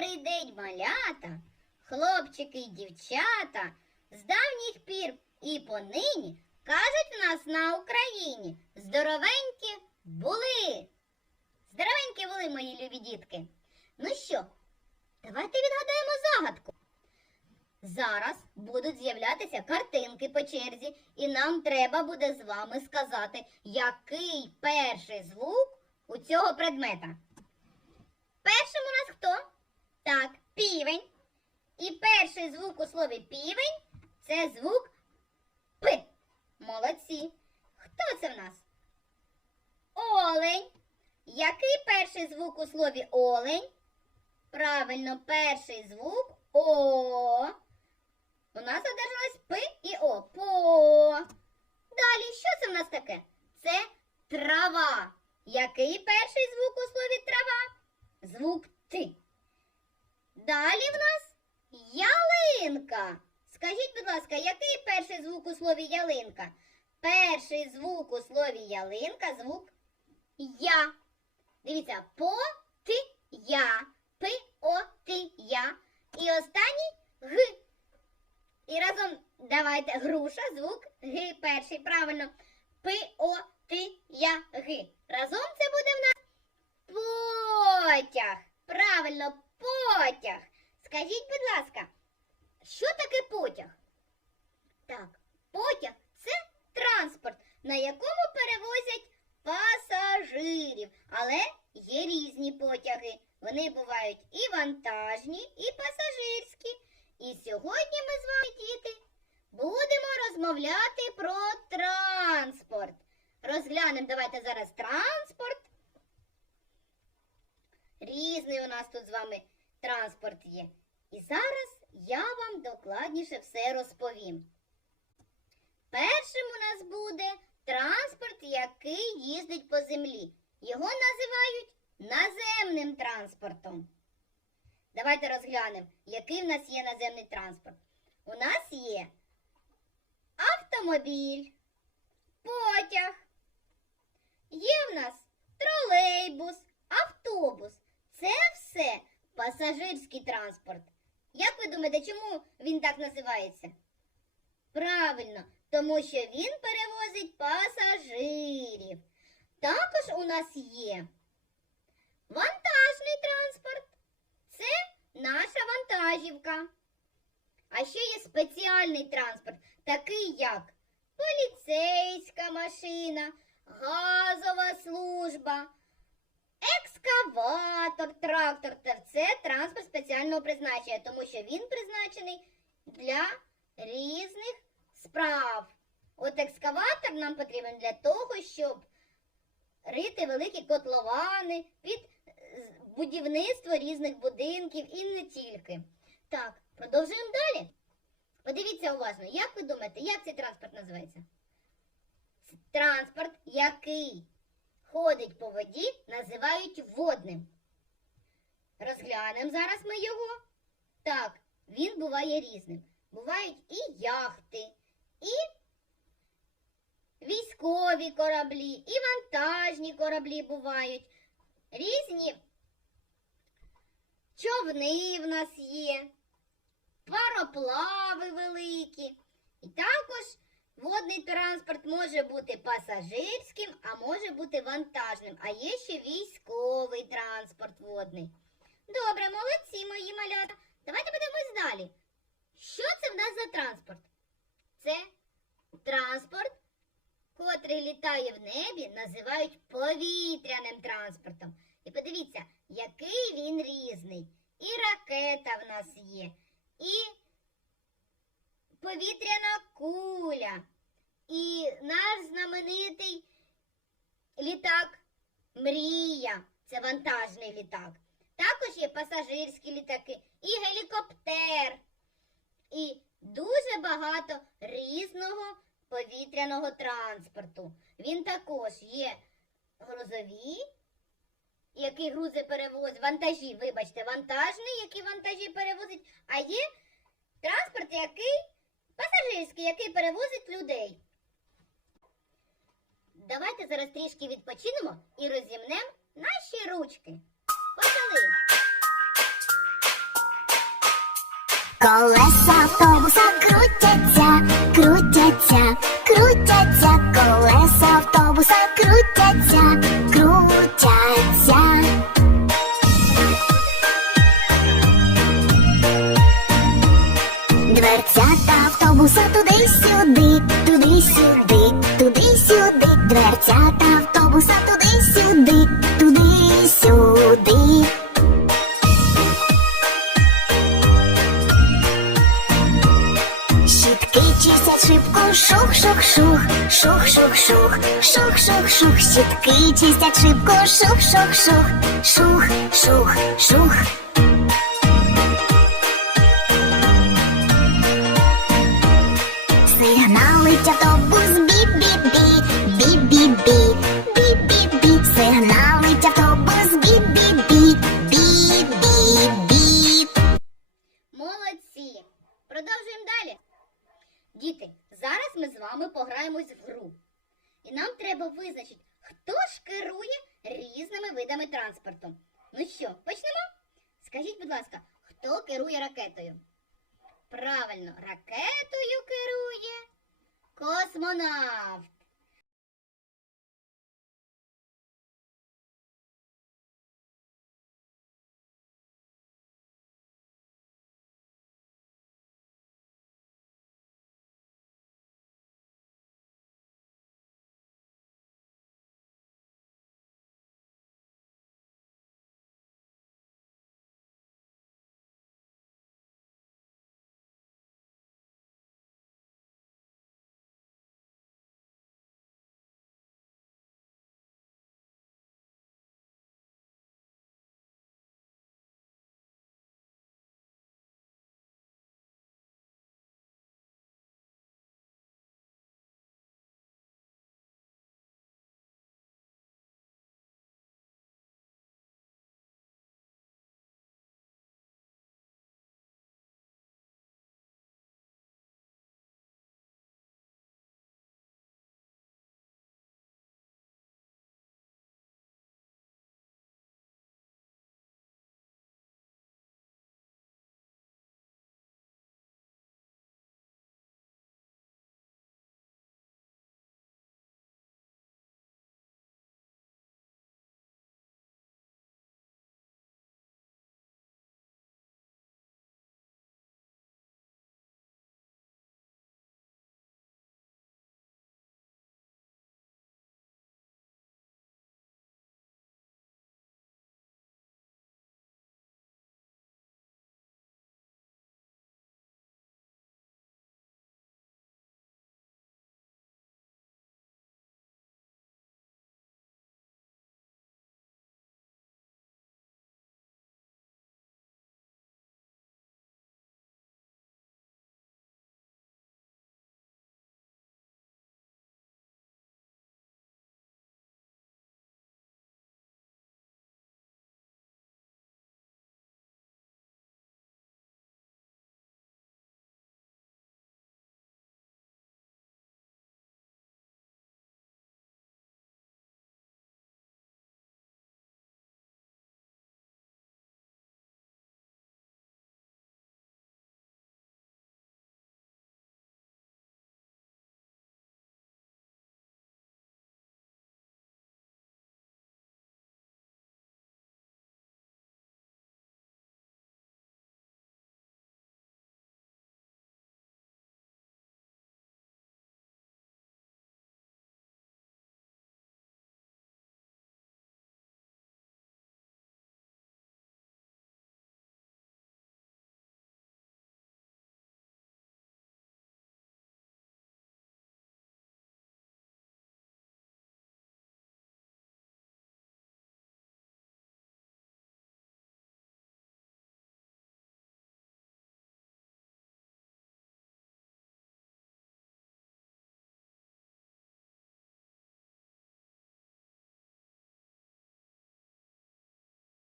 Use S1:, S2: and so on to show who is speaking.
S1: Добрий день, малята, хлопчики й дівчата. З давніх пір і понині кажуть в нас на Україні здоровенькі були. Здоровенькі були, мої любі дітки. Ну що, давайте відгадаємо загадку. Зараз будуть з'являтися картинки по черзі, і нам треба буде з вами сказати, який перший звук у цього предмета. Першим у нас хто? Так, півень. І перший звук у слові півень це звук П. Молодці. Хто це в нас? Олень. Який перший звук у слові олень? Правильно, перший звук О. У нас одержалось П і О. По. Далі, що це в нас таке? Це трава. Який перший звук у слові трава? Звук Т. Далі в нас ялинка. Скажіть, будь ласка, який перший звук у слові ялинка? Перший звук у слові ялинка звук Я. Дивіться, по ти я. Пи о ти я. І останній г. І разом давайте груша, звук г перший. Правильно. Пи о ти я г. Разом це буде в нас потяг. Правильно, потяг. Скажіть, будь ласка, що таке потяг? Так, потяг це транспорт, на якому перевозять пасажирів. Але є різні потяги. Вони бувають і вантажні, і пасажирські. І сьогодні ми з вами, діти, будемо розмовляти про транспорт. Розглянемо давайте зараз транспорт. Різний у нас тут з вами транспорт є. І зараз я вам докладніше все розповім. Першим у нас буде транспорт, який їздить по землі. Його називають наземним транспортом. Давайте розглянемо, який в нас є наземний транспорт. У нас є автомобіль, потяг. Є в нас тролейбус, автобус. Це все пасажирський транспорт. Як ви думаєте, чому він так називається? Правильно, тому що він перевозить пасажирів. Також у нас є вантажний транспорт. Це наша вантажівка. А ще є спеціальний транспорт, такий як поліцейська машина, газова служба, екскаватор, трактор. Це транспорт спеціального призначення, тому що він призначений для різних справ. От екскаватор нам потрібен для того, щоб рити великі котловани під будівництво різних будинків і не тільки. Так, продовжуємо далі. Подивіться уважно, як ви думаєте, як цей транспорт називається? Транспорт, який ходить по воді, називають водним. Розглянемо зараз ми його. Так, він буває різним. Бувають і яхти, і військові кораблі, і вантажні кораблі бувають. Різні човни в нас є, пароплави великі. І також водний транспорт може бути пасажирським, а може бути вантажним. А є ще військовий транспорт водний. Добре, молодці, мої малята. Давайте подивимось далі. Що це в нас за транспорт? Це транспорт, котрий літає в небі, називають повітряним транспортом. І подивіться, який він різний. І ракета в нас є, і повітряна куля, і наш знаменитий літак Мрія. Це вантажний літак. Також є пасажирські літаки, і гелікоптер, і дуже багато різного повітряного транспорту. Він також є грузові, які грузи перевозять, вантажі, вибачте, вантажний, які вантажі перевозить, а є транспорт, який пасажирський, який перевозить людей. Давайте зараз трішки відпочинемо і розімнемо наші ручки. Почали!
S2: Колеса автобуса крутяться, крутяться, крутяться, колеса автобуса крутяться. Шух-шух-шух, шух-шух-шух, шух-шух-шух, щітки чистять шибко, шух-шух-шух, шух-шух-шух.
S1: Діти, зараз ми з вами пограємось в гру. І нам треба визначити, хто ж керує різними видами транспорту. Ну що, почнемо? Скажіть, будь ласка, хто керує ракетою? Правильно, ракетою керує космонавт.